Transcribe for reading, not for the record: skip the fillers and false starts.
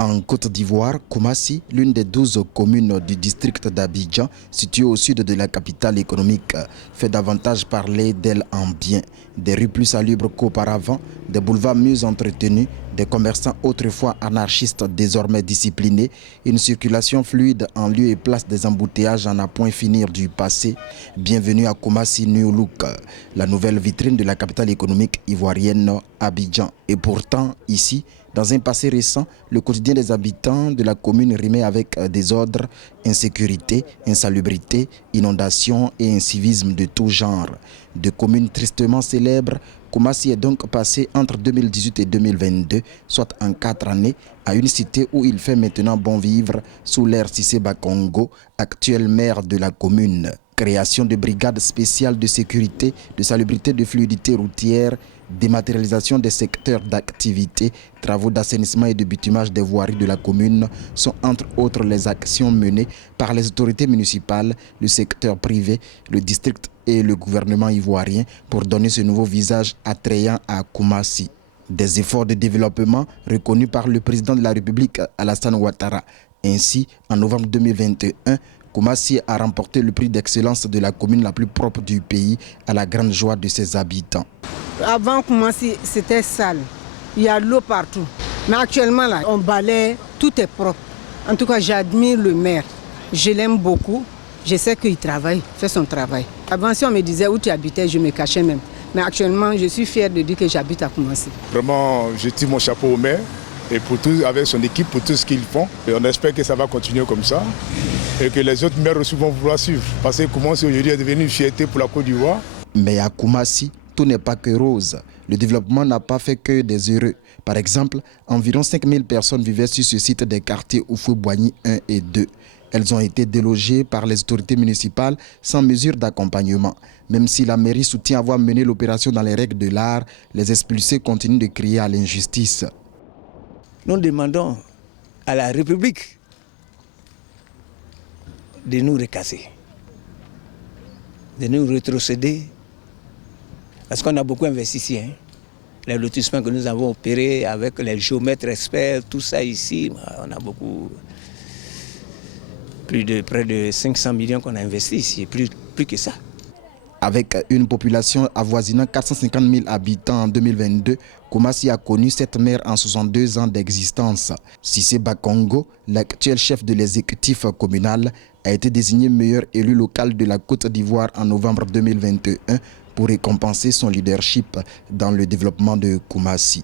En Côte d'Ivoire, Koumassi, l'une des 12 communes du district d'Abidjan, située au sud de la capitale économique, fait davantage parler d'elle en bien. Des rues plus salubres qu'auparavant, des boulevards mieux entretenus, des commerçants autrefois anarchistes désormais disciplinés, une circulation fluide en lieu et place des embouteillages en à point finir du passé. Bienvenue à Koumassi New Look, la nouvelle vitrine de la capitale économique ivoirienne Abidjan. Et pourtant, ici, dans un passé récent, le quotidien des habitants de la commune rimait avec désordre, insécurité, insalubrité, inondations et incivisme de tout genre. De communes tristement célèbres, Koumassi est donc passé entre 2018 et 2022, soit en 4 années, à une cité où il fait maintenant bon vivre sous l'ère Cissé Bakongo, actuel maire de la commune. Création de brigades spéciales de sécurité, de salubrité, de fluidité routière, dématérialisation des secteurs d'activité, travaux d'assainissement et de bitumage des voiries de la commune sont entre autres les actions menées par les autorités municipales, le secteur privé, le district et le gouvernement ivoirien pour donner ce nouveau visage attrayant à Koumassi. Des efforts de développement reconnus par le président de la République Alassane Ouattara. Ainsi, en novembre 2021, Koumassi a remporté le prix d'excellence de la commune la plus propre du pays à la grande joie de ses habitants. Avant Koumassi, c'était sale. Il y a l'eau partout. Mais actuellement, là, on balaye, tout est propre. En tout cas, j'admire le maire. Je l'aime beaucoup. Je sais qu'il travaille, fait son travail. Avant, si on me disait où tu habitais, je me cachais même. Mais actuellement, je suis fier de dire que j'habite à Koumassi. Vraiment, je tire mon chapeau au maire et pour tout, avec son équipe, pour tout ce qu'ils font. Et on espère que ça va continuer comme ça et que les autres maires aussi vont vouloir suivre. Parce que Koumassi aujourd'hui est devenu une fierté pour la Côte d'Ivoire. Mais à Koumassi, tout n'est pas que rose. Le développement n'a pas fait que des heureux. Par exemple, environ 5000 personnes vivaient sur ce site des quartiers Oufou-Boigny 1 et 2. Elles ont été délogées par les autorités municipales sans mesure d'accompagnement. Même si la mairie soutient avoir mené l'opération dans les règles de l'art, les expulsés continuent de crier à l'injustice. Nous demandons à la République de nous recasser, de nous rétrocéder, parce qu'on a beaucoup investi ici. Les lotissements que nous avons opérés avec les géomètres experts, tout ça ici, on a beaucoup, près de 500 millions qu'on a investi ici, plus que ça. Avec une population avoisinant 450 000 habitants en 2022, Koumassi a connu 7 maires en 62 ans d'existence. Cissé Bakongo, l'actuel chef de l'exécutif communal, a été désigné meilleur élu local de la Côte d'Ivoire en novembre 2021 pour récompenser son leadership dans le développement de Koumassi.